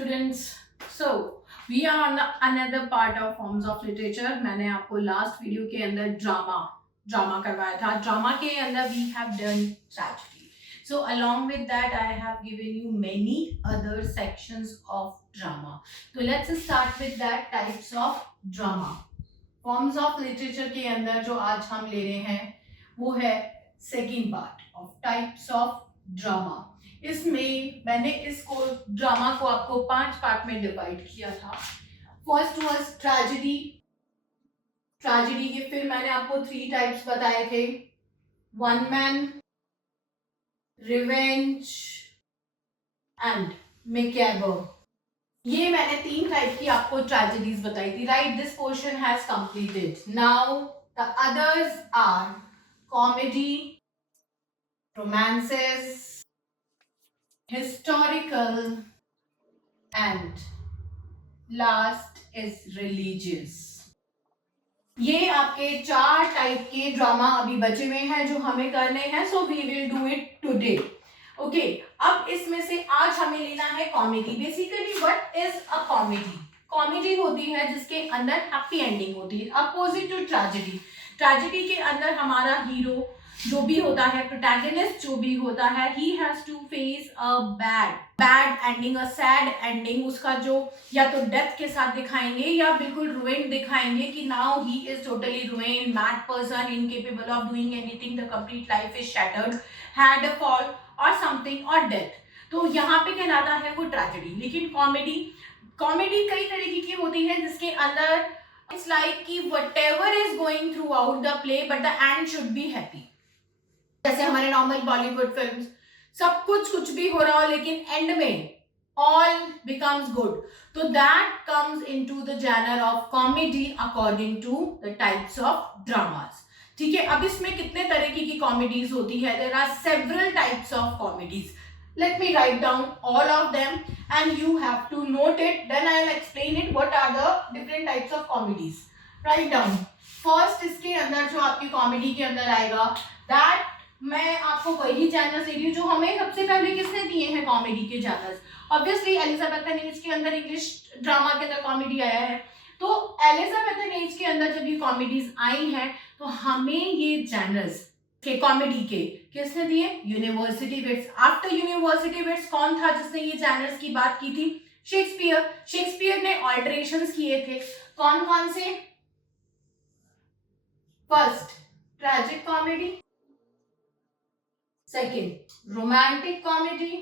students. So we are on another part of forms of literature. मैंने आपको last video के अंदर drama करवाया था. ड्रामा के अंदर we have done tragedy. So along with that I have given you many other sections of drama. So let's start with that types of drama. Forms of literature के अंदर जो आज हम ले रहे हैं वो है second part of types of drama. इसमें मैंने इसको ड्रामा को आपको 5 पार्ट में डिवाइड किया था. First was tragedy. ट्रेजेडी के फिर मैंने आपको 3 टाइप्स बताए थे. One man, revenge and macabre. ये मैंने 3 टाइप की आपको ट्रेजेडीज बताई थी. Right, this portion has completed. Now the others are comedy, romances, historical and last is religious. ये आपके 4 टाइप के ड्रामा अभी बचे हुए हैं जो हमें करने हैं. So we will do it today. Okay, अब इसमें से आज हमें लेना है comedy. Basically what is a comedy? Comedy होती है जिसके अंदर हैप्पी एंडिंग होती है, अपोजिट टू ट्रेजेडी. ट्रेजेडी के अंदर हमारा हीरो जो भी होता है, प्रोटैगनिस्ट जो भी होता है, he has to face a bad ending, a sad ending. उसका जो या तो डेथ के साथ दिखाएंगे या बिल्कुल रुइंड दिखाएंगे कि now he is totally ruined, mad person, incapable of doing anything, the complete life is shattered, had a fall और समथिंग और डेथ. तो यहाँ पे कहलाता है वो ट्रेजेडी. लेकिन कॉमेडी कई तरीके की होती है जिसके अंदर इट्स लाइक कि whatever is going through out the play but the end should be happy. जैसे हमारे नॉर्मल बॉलीवुड फिल्म्स, सब कुछ भी हो रहा हो लेकिन एंड में ऑल बिकम्स गुड. तो that comes into the genre of comedy according to the types of dramas. ठीक है, अब इसमें कितने तरीके की कॉमेडीज होती है? There are several types of comedies. Let me write down all of them and you have to note it. Then I will explain it. What are the different types of comedies? Write down. First, इसके अंदर जो आपकी comedy के अंदर आएगा, that मैं आपको वही चैनल्स दे रही हूँ जो हमें सबसे पहले किसने दिए हैं कॉमेडी के चैनल्स. ऑब्वियसली एलिजाबेथन एज के अंदर इंग्लिश ड्रामा के अंदर कॉमेडी आया है. तो एलिजाबेथन एज के अंदर जब ये कॉमेडीज आई हैं तो हमें ये चैनल्स के कॉमेडी के किसने दिए? University wits. After university wits कौन था जिसने ये चैनल्स की बात की थी? शेक्सपियर ने ऑल्टरेशंस किए थे. कौन कौन से? First, tragic comedy. Second, romantic comedy.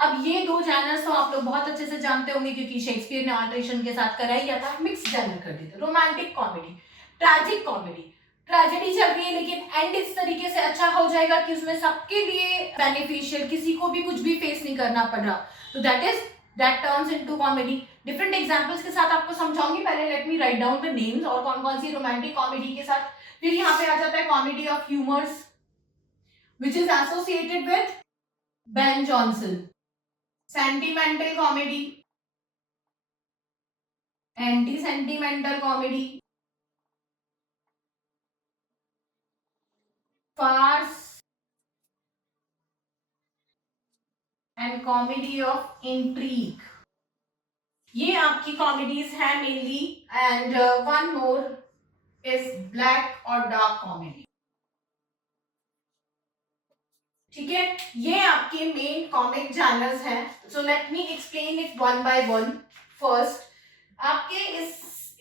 अब ये 2 चैनल्स तो आप लोग बहुत अच्छे से जानते होंगे क्योंकि शेक्सपियर ने ऑल्टरेशन के साथ कराई या था, मिक्स चैनल कर दिया था. Romantic comedy. Tragic comedy, tragedy चल रही है लेकिन एंड इस तरीके से अच्छा हो जाएगा कि उसमें सबके लिए बेनिफिशियल, किसी को भी कुछ भी फेस नहीं करना पड़ रहा. तो that turns into comedy. Different examples के साथ आपको समझाऊंगी. पहले let me write down the names और कौन कौन सी रोमांटिक कॉमेडी के साथ. फिर यहाँ पे आ जाता है comedy of humours which is associated with Ben Jonson. Sentimental comedy, anti-sentimental comedy, farce and comedy of intrigue. ये आपकी कॉमेडीज हैं mainly. And one more is black और डार्क कॉमेडी. ठीक है, ये आपके मेन कॉमिक जॉनर्स हैं. So let me explain it one by one. First, आपके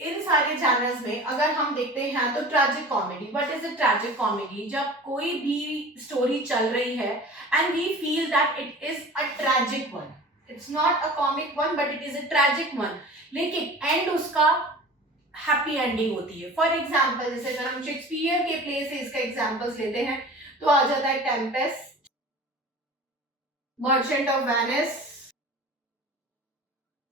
इन सारे जॉनर्स में अगर हम देखते हैं तो tragic comedy. What is a tragic comedy? जब कोई भी स्टोरी चल रही है and we feel that it is a tragic one. It's not a comic one but it is a tragic one, लेकिन एंड उसका हैप्पी एंडिंग होती है. फॉर एग्जाम्पल, जैसे अगर हम शेक्सपियर के प्ले से इसका एग्जाम्पल्स लेते हैं तो आ जाता है टेम्पेस्ट, मर्चेंट ऑफ वेनिस.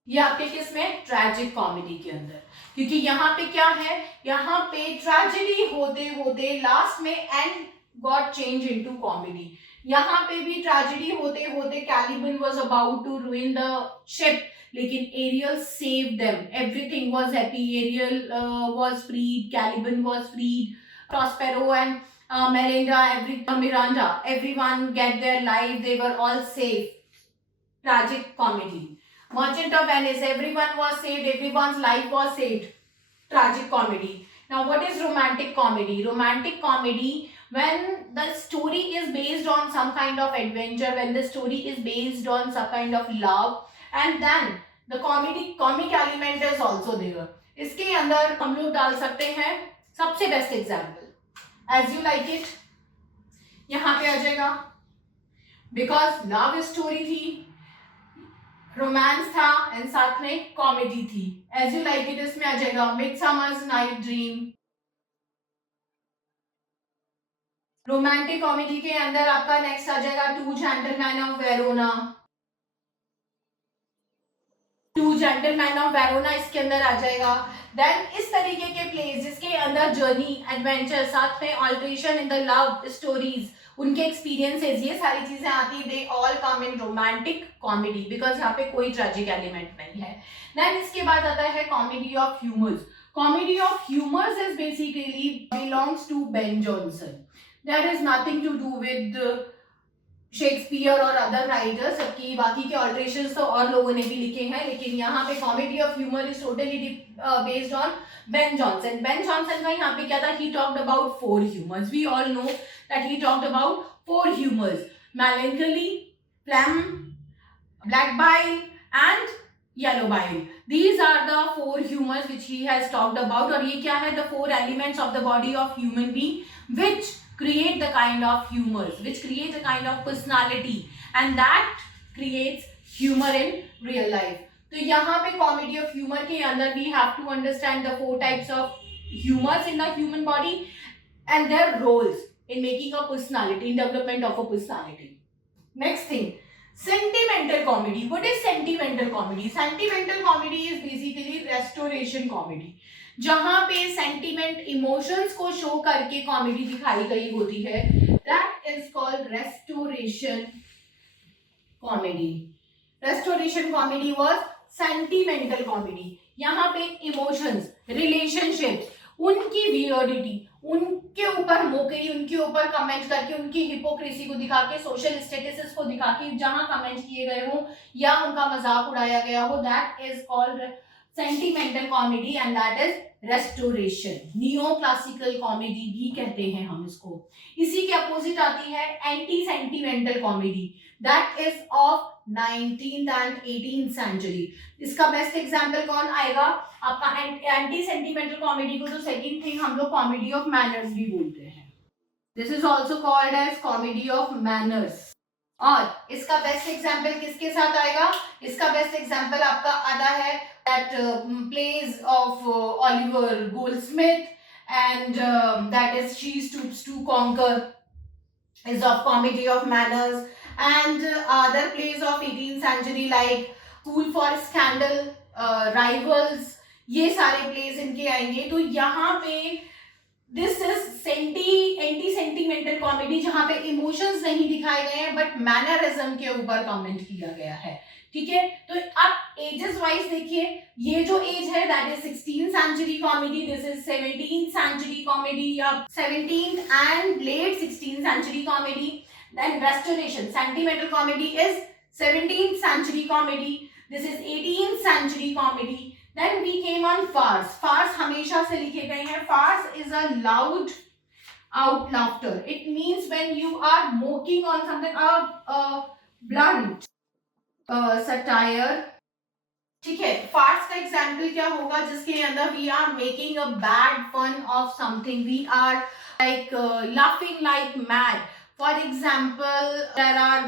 ये आपके किस में? ट्रैजिक कॉमेडी के अंदर. क्योंकि यहाँ पे क्या है, यहाँ पे ट्रेजेडी होते होते लास्ट में and got change into comedy. यहाँ पे भी ट्रेजेडी होते होते Caliban was about to ruin the ship लेकिन Ariel save them. Everything was happy. Ariel was freed, Caliban was freed, Prospero and Miranda, everyone get their life. They were all safe. tragic comedy. Merchant of Venice, everyone was saved, everyone's life was saved, tragic comedy. Now what is romantic comedy? Romantic comedy, when the story is based on some kind of adventure, when the story is based on some kind of love, and then the comic element is also there. इसके अंदर हम लोग डाल सकते हैं सबसे best example as you like it, यहाँ पे आ जाएगा, बिकॉज लव स्टोरी थी, रोमांस था एंड साथ में कॉमेडी थी, एज यू लाइक इट इसमें आ जाएगा Midsummer's night dream. Romantic comedy के अंदर आपका नेक्स्ट आ जाएगा two gentleman of Verona. Two gentleman of Verona इसके अंदर आ जाएगा। देन इस तरीके के प्लेस जिसके अंदर जर्नी, एडवेंचर, साथ में alteration in the love stories, उनके एक्सपीरियंसेस, ये सारी चीजें आती है, they all come in romantic comedy, because यहाँ पे कोई ट्रेजिक एलिमेंट नहीं है। देन इसके बाद आता है comedy of humours. Comedy of humours is basically belongs to Ben Jonson. There is nothing to do with Shakespeare और अदर राइटर्स, सबकी बाकी के ऑल्ट्रेशंस तो और लोगों ने भी लिखे हैं, लेकिन यहाँ पे comedy of humour is totally based on Ben Jonson. Ben Jonson का यहाँ पे क्या था, he talked about 4 humours. We all know that he talked about 4 humours, melancholy, phlegm, black bile and yellow bile. These are the 4 humors which he has talked about. और ये क्या है, the 4 elements of the body of human being which create the kind of humors, which create a kind of personality, and that creates humor in real life. तो यहाँ पे comedy of humor के अंदर we have to understand the 4 types of humors in the human body and their roles in making a personality, in development of a personality. Next thing, sentimental comedy. What is sentimental comedy? Sentimental comedy is basically restoration comedy, जहां पे sentiment, emotions को show करके comedy दिखाई गई होती है, that is called restoration comedy. Restoration comedy was sentimental comedy. यहाँ पे इमोशंस, रिलेशनशिप्स, उनकी वियर्डिटी, उनके ऊपर मोकेरी, उनके ऊपर कमेंट करके, उनकी हिपोक्रेसी को दिखा के, सोशल स्टेटस को दिखा के जहां कमेंट किए गए हो या उनका मजाक उड़ाया गया हो, that is called sentimental comedy and that is restoration. Neo classical comedy भी कहते हैं हम इसको। इसी के अपोजिट आती है anti sentimental comedy, that is of 19th and 18th century. इसका बेस्ट एग्जांपल कौन आएगा आपका एंटी सेंटिमेंटल कॉमेडी को, तो सेकंड थिंग हम लोग कॉमेडी ऑफ मैनर्स भी बोलते हैं। This is also called as comedy of manners. और इसका बेस्ट एग्जांपल किसके साथ आएगा, इसका बेस्ट एग्जांपल आपका आता है that plays of Oliver Goldsmith and that is She Stoops to Conquer is of comedy of manners, and other plays of 18th century like School for Scandal, Rivals, ये सारे plays इनके आएंगे। तो यहाँ पे this is anti sentimental comedy, जहां पे emotions नहीं दिखाए गए हैं बट मैनरिज्म के ऊपर कमेंट किया गया है। ठीक है, तो आप एजेस वाइज देखिए, ये जो एज है that is 16th century comedy, this is 17th century comedy या 17th and late 16th century comedy. Then restoration sentimental comedy is 17th century comedy, this is 18th century comedy. Then we came on farce. Farce हमेशा से लिखे गए हैं। Farce is a loud out laughter. It means when you are mocking on something, a blunt satire. ठीक है, farce का example क्या होगा, जिसके अंदर we are making a bad fun of something. We are like laughing like mad. For example, there are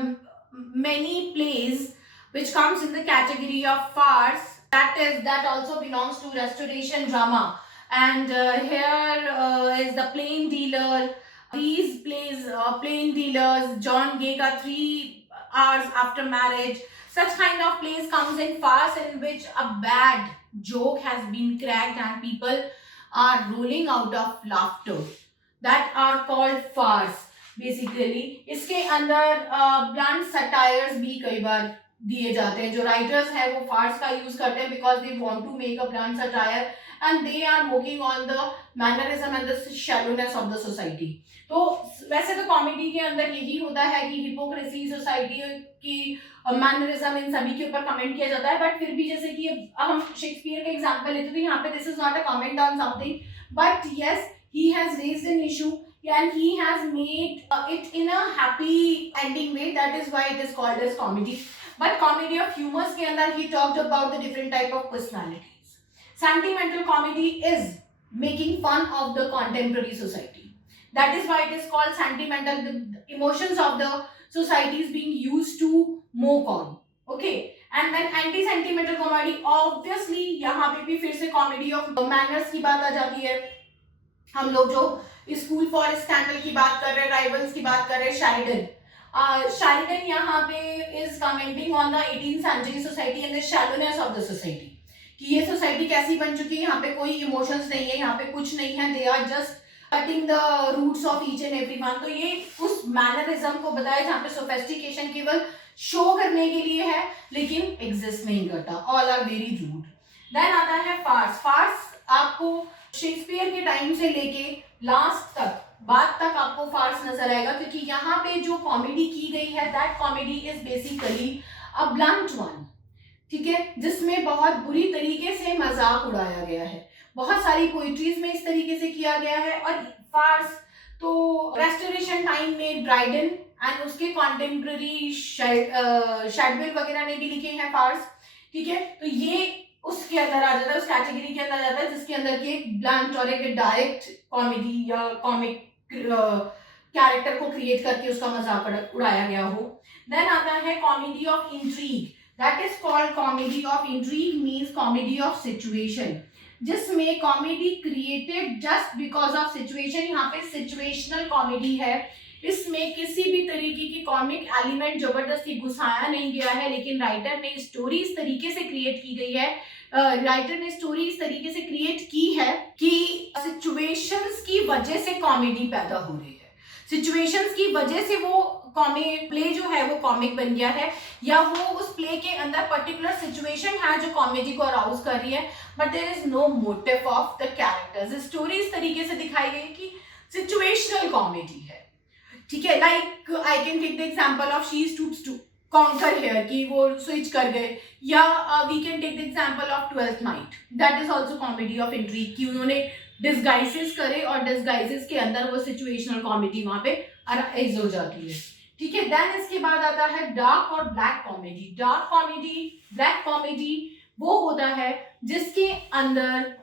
many plays which comes in the category of farce. That also belongs to restoration drama, and here is the Plain Dealer. These plays, Plain Dealers, John Gay ka 3 hours after marriage, such kind of plays comes in farce in which a bad joke has been cracked and people are rolling out of laughter, that are called farce basically. इसके अंदर blunt satires भी कई बार दिए जाते हैं। जो writers हैं वो फार्स का यूज करते हैं because they want to make a blunt satire and they are mocking on the mannerism and the shallowness of the society. तो वैसे तो कॉमेडी के अंदर यही होता है कि हिपोक्रेसी, सोसाइटी की मैनरिज्म, इन सभी के ऊपर कमेंट किया जाता है, बट फिर भी जैसे कि हम शेक्सपियर का एग्जांपल लेते तो यहाँ पे this is not a comment on something, but yes he has raised an issue and he has made it in a happy ending way. That is why it is called as comedy. But comedy of humors के अंदर he talked about the different type of personalities. Sentimental comedy is making fun of the contemporary society. That is why it is called sentimental. The emotions of the society is being used to mock on. Okay. And then anti-sentimental comedy, obviously यहाँ पे भी फिर से comedy of manners की बात आ जाती है. हम लोग जो स्कूल फॉर स्कैंडल की बात कर रहे हैं, राइवल्स की बात कर रहे हैं, शारिडन यहाँ पे is commenting on the 18th century society and the shallowness of the society, कि ये सोसाइटी कैसी बन चुकी है, यहाँ पे कोई इमोशंस नहीं है, यहाँ पे कुछ नहीं है, they are just cutting the roots of each and everyone. तो ये उस मैनरिज्म को बताया जहाँ पे सोफिस्टिकेशन केवल शो करने के लिए है लेकिन एग्जिस्ट नहीं करता, all are very rude. Then आता है फार्स. फार्स आपको शेक्सपियर के टाइम से लेके लास्ट तक, बाद तक आपको फार्स नजर आएगा, क्योंकि यहाँ पे जो कॉमेडी की गई है that comedy is basically a blunt one. ठीक है, जिसमें बहुत बुरी तरीके से मजाक उड़ाया गया है. बहुत सारी पोइट्रीज में इस तरीके से किया गया है. और फार्स तो रेस्टोरेशन टाइम में ड्राइडन एंड उसके कॉन्टेम्प्ररी शैडविल वगैरह ने भी लिखे हैं फार्स. ठीक है, तो ये उसके अंदर आ जाता है, उस कैटेगरी के अंदर जाता है जिसके अंदर की एक ब्लंट और एक डायरेक्ट कॉमेडी या कॉमिक कैरेक्टर को क्रिएट करके उसका मजाक उड़ाया गया हो. देन आता है comedy of intrigue. That is called comedy of intrigue, means comedy of situation, जिसमें comedy created just because of situation. यहाँ पे सिचुएशनल कॉमेडी है. इसमें किसी भी तरीके की कॉमिक एलिमेंट जबरदस्ती घुसाया नहीं गया है, लेकिन राइटर ने स्टोरी इस तरीके से क्रिएट की गई है, राइटर ने स्टोरी इस तरीके से क्रिएट की है कि सिचुएशंस की वजह से कॉमेडी पैदा हो रही है, सिचुएशंस की वजह से वो कॉमिक प्ले जो है वो कॉमिक बन गया है, या वो उस प्ले के अंदर पर्टिकुलर सिचुएशन है जो कॉमेडी को अराउज कर रही है, but there is no motive of the characters. Story इस तरीके से दिखाई गई कि सिचुएशनल कॉमेडी है. ठीक है, like I can take the example of She Stoops to Conquer here, कि वो स्विच कर गए, या we can take the example of Twelfth Night. That is also comedy of intrigue, कि उन्होंने डिस्गाइजेस करे और डिस्गाइजेस के अंदर वो सिचुएशनल कॉमेडी वहां पे अराइज हो जाती है. ठीक है, देन इसके बाद आता है डार्क और black comedy. Dark comedy, black comedy वो होता है जिसके अंदर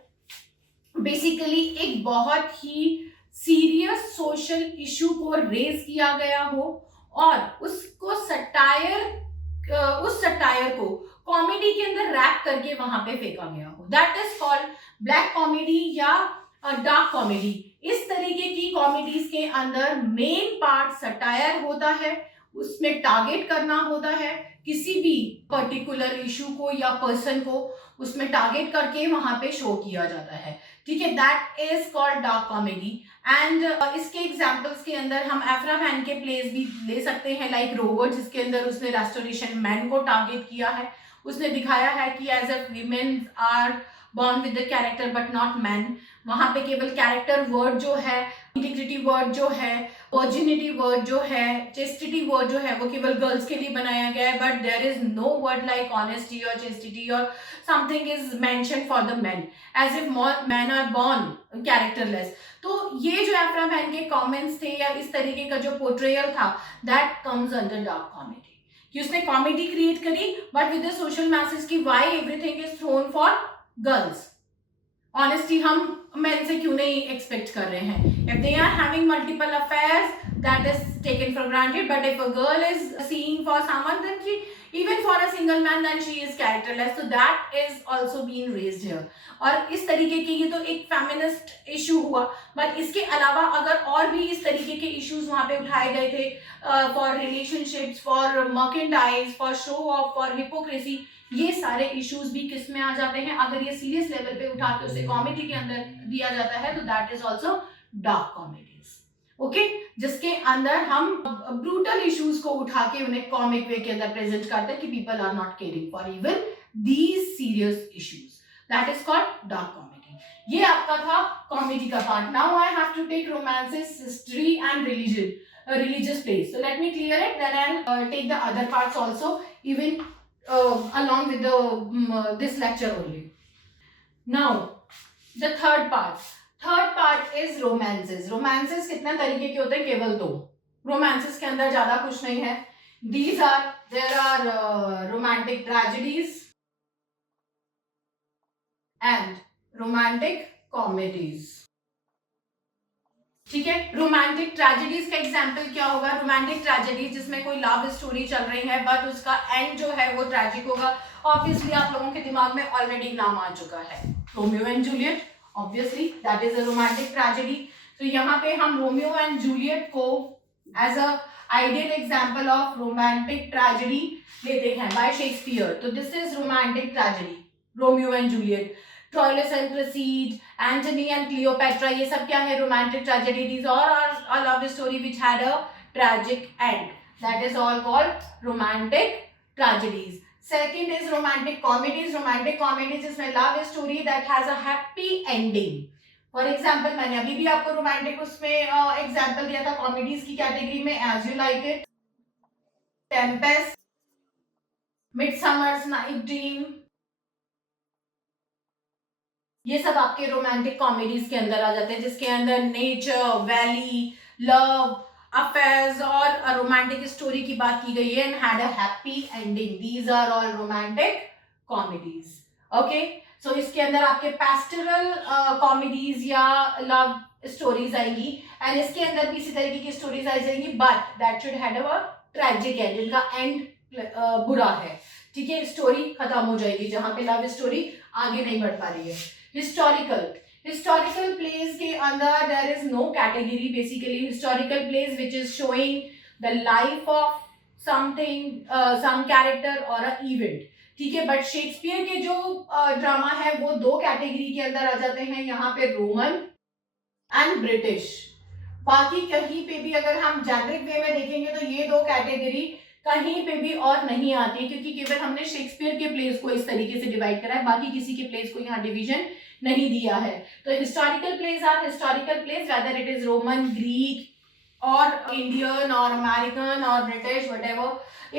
बेसिकली एक बहुत ही सीरियस सोशल इशू को रेज किया गया हो और उसको उस सटायर को कॉमेडी के अंदर रैप करके वहां पे फेंका गया हो. That is called black comedy या डार्क कॉमेडी. इस तरीके की कॉमेडीज के अंदर मेन पार्ट सटायर होता है, उसमें टारगेट करना होता है किसी भी पर्टिकुलर इशू को या पर्सन को, उसमें टारगेट करके वहां पे शो किया जाता है. ठीक है, that is called dark comedy. And इसके एग्जाम्पल्स के अंदर हम एफ्रा मैन के प्लेस भी ले सकते हैं, लाइक रोवर, जिसके अंदर उसने रेस्टोरेशन मैन को टारगेट किया है. उसने दिखाया है कि as a women are born with the character but not men. वहां पे केवल कैरेक्टर वर्ड जो है, इंटीग्रिटी वर्ड जो है, वर्जिनिटी वर्ड जो है, चेस्टिटी वर्ड जो है वो केवल गर्ल्स के लिए बनाया गया है, but there is no word like honesty और चेस्टिटी और something is mention for the men, as if man are born characterless. तो ये जो एफ्रा मैन के कमेंट्स थे या इस तरीके का जो पोर्ट्रेयल था, that comes under dark comedy, कि उसने कॉमेडी क्रिएट करी but with the social message की why everything is thrown for girls. Honesty हम मेन से क्यों नहीं एक्सपेक्ट कर रहे हैं? If they are having multiple affairs that is taken for granted, but if a girl is seeing for someone then she, even for a single man, then she is characterless. So that is also being raised here. और इस तरीके के, ये तो एक feminist issue हुआ, but इसके अलावा अगर और भी इस तरीके के इश्यूज वहाँ पे उठाए गए थे for relationships, for merchandise, for show off, for hypocrisy, ये सारे इश्यूज भी किस में आ जाते हैं? अगर ये सीरियस लेवल पे उठा के उसे कॉमेडी के अंदर दिया जाता है तो that is also dark comedies. Okay, जिसके अंदर हम ब्रूटल इश्यूज को उठा के उन्हें कॉमिक वे के अंदर प्रेजेंट करते हैं कि people are not caring for even these serious issues. That is called dark comedy. ये आपका था कॉमेडी का part. Now I have to take romances, history and religious plays. So let me clear it, then I'll take the other parts also, even along with the this lecture only. Now the third part is romances. Romances कितने तरीके के होते हैं? केवल दो. Romances के अंदर ज्यादा कुछ नहीं है. There are romantic tragedies and romantic comedies. ठीक है. रोमांटिक ट्रेजेडीज का एग्जाम्पल क्या होगा? रोमांटिक ट्रेजेडीज जिसमें कोई लव स्टोरी चल रही है बट उसका एंड जो है वो ट्रेजिक होगा. ऑब्वियसली आप लोगों के दिमाग में ऑलरेडी नाम आ चुका है, Romeo and Juliet. Obviously that is a romantic tragedy. तो यहाँ पे हम रोमियो एंड जूलियट को as a ideal example of romantic tragedy लेते हैं बाय शेक्सपियर. तो this is romantic tragedy, Romeo and Juliet. Troilus and Cresside, Antony and Cleopatra, ये सब क्या है? Romantic tragedy. These all are a love story which had a tragic end. That is all called romantic tragedies. Second is romantic comedies. Romantic comedies इसमें love story that has a happy ending. For example, मैंने अभी भी आपको romantic उसमें example दिया था comedies की category में. As You Like It, Tempest, Midsummer's Night Dream, ये सब आपके रोमांटिक कॉमेडीज के अंदर आ जाते हैं जिसके अंदर नेचर, वैली, लव, अफेयर्स और रोमांटिक स्टोरी की बात की गई है and had a happy ending. These are all romantic comedies. Okay, so इसके अंदर आपके पैस्टरल कॉमेडीज या लव स्टोरीज आएंगी एंड इसके अंदर भी इसी तरीके की स्टोरीज आ जाएंगी but that should have a tragic end. इनका एंड बुरा है. ठीक है, स्टोरी खत्म हो जाएगी जहां पे लव स्टोरी आगे नहीं बढ़ पा रही है. हिस्टोरिकल प्लेस के अंदर there is no category. Basically historical plays which is showing the life of something, some character और अ इवेंट. ठीक है, बट शेक्सपियर के जो ड्रामा है वो दो कैटेगरी के अंदर आ जाते हैं, यहाँ पे रोमन एंड ब्रिटिश. बाकी कहीं पे भी अगर हम जेनरिक वे में देखेंगे तो ये दो कैटेगरी कहीं पे भी और नहीं आती, क्योंकि केवल हमने शेक्सपियर के प्लेस को इस तरीके से डिवाइड करा है, बाकी किसी के प्लेस को यहाँ डिवीजन नहीं दिया है. तो historical plays are historical plays whether it is Roman, Greek और इंडियन और अमेरिकन और British, whatever.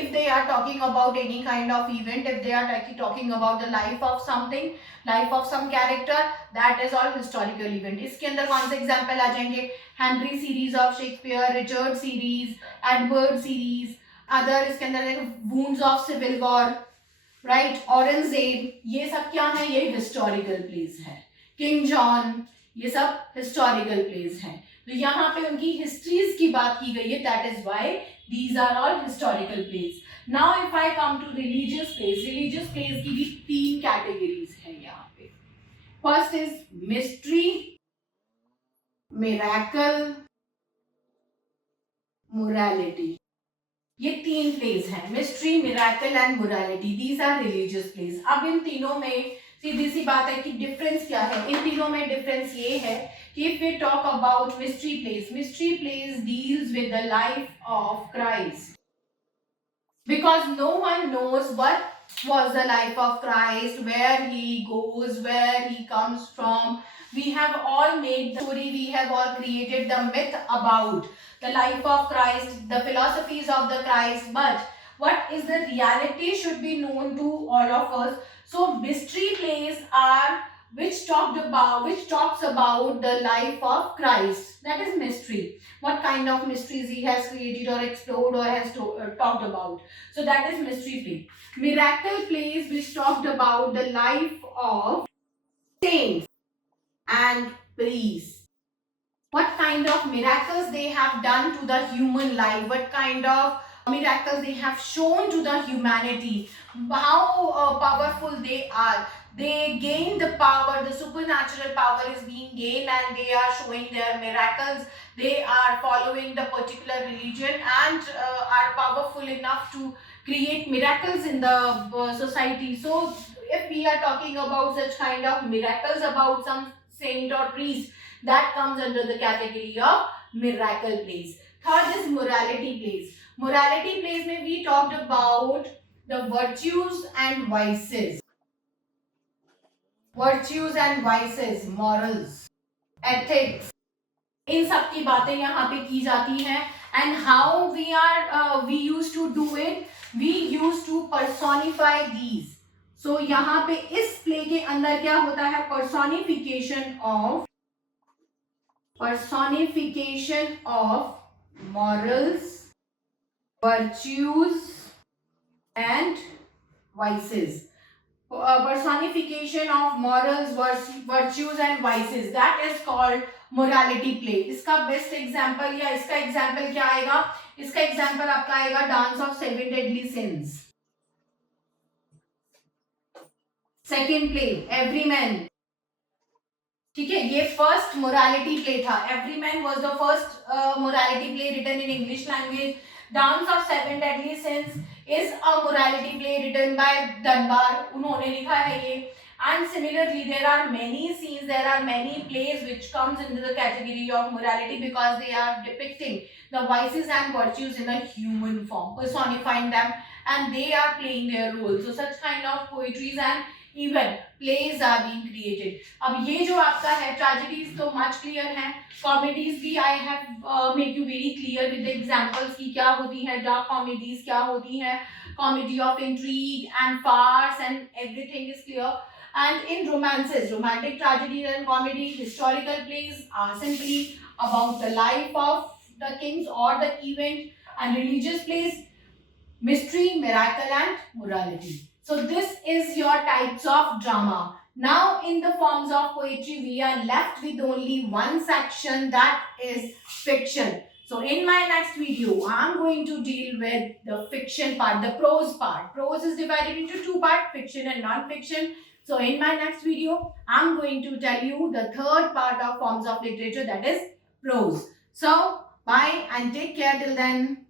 If they are talking about any kind of event, if they are talking about the life of something, life of some character, that is all historical event. इसके अंदर कौन से example आ जाएंगे? Henry series of Shakespeare, Richard series, Edward series. Other इसके अंदर wounds of civil war, right, Aurangzeb, ये सब क्या है? ये हिस्टोरिकल प्लेस है. किंग जॉन, ये सब हिस्टोरिकल प्लेस हैं. तो यहाँ पे उनकी हिस्ट्रीज की बात की गई है. That is why these are all historical plays. Now if I come to religious plays, religious plays की भी तीन कैटेगरीज हैं यहाँ पे. First is mystery, miracle, morality. ये तीन प्लेस हैं, mystery, miracle and morality. These are religious plays. अब इन तीनों में सीधी सी बात है कि डिफरेंस क्या है. इन तीनों में डिफरेंस ये है कि if we talk about mystery plays deals with the life of Christ, because no one knows what was the life of Christ, where he goes, where he comes from. We have all made the story, we have all created the myth about the life of Christ, the philosophies of the Christ, but what is the reality should be known to all of us. So mystery plays are which talks about the life of Christ. That is mystery. What kind of mysteries he has created or explored or has talked about. So that is mystery play. Miracle plays which talked about the life of saints and priests. What kind of miracles they have done to the human life. What kind of miracles they have shown to the humanity. How powerful they are. They gain the power, the supernatural power is being gained and they are showing their miracles. They are following the particular religion and are powerful enough to create miracles in the society. So if we are talking about such kind of miracles about some saint or priest, that comes under the category of miracle plays. Third is morality plays. Morality plays में we talked about the virtues and vices. virtues and vices, morals, ethics, इन सब की बातें यहाँ पे की जाती हैं. And how we used to do it, we used to personify these. So यहाँ पे इस प्ले के अंदर क्या होता है, personification of morals, virtues and vices. Personification of morals, virtues and vices, that is called morality play. इसका best example या इसका एग्जाम्पल क्या आएगा, इसका एग्जाम्पल आपका आएगा dance of 7 deadly sins. Second play Everyman. ठीक है, ये फर्स्ट मोरालिटी प्ले था. Everyman was the first morality play written in English language. Dance of 7 deadly sins is a morality play written by Dunbar. उन्होंने लिखा है ये. And similarly, there are many scenes, there are many plays which comes into the category of morality because they are depicting the vices and virtues in a human form, personifying them, and they are playing their role. So such kind of poetries and even plays are being created. अब ये जो आपका है tragedies तो much clear है, comedies भी I have make you very clear with the examples की क्या होती है, dark comedies क्या होती है, comedy of intrigue and farce and everything is clear. And in romances, romantic tragedies and comedy, historical plays are simply about the life of the kings or the event, and religious plays, mystery, miracle and morality. So this is your types of drama. Now in the forms of poetry, we are left with only one section, that is fiction. So in my next video, I am going to deal with the fiction part, the prose part. Prose is divided into two parts, fiction and non-fiction. So in my next video, I am going to tell you the third part of forms of literature, that is prose. So bye and take care till then.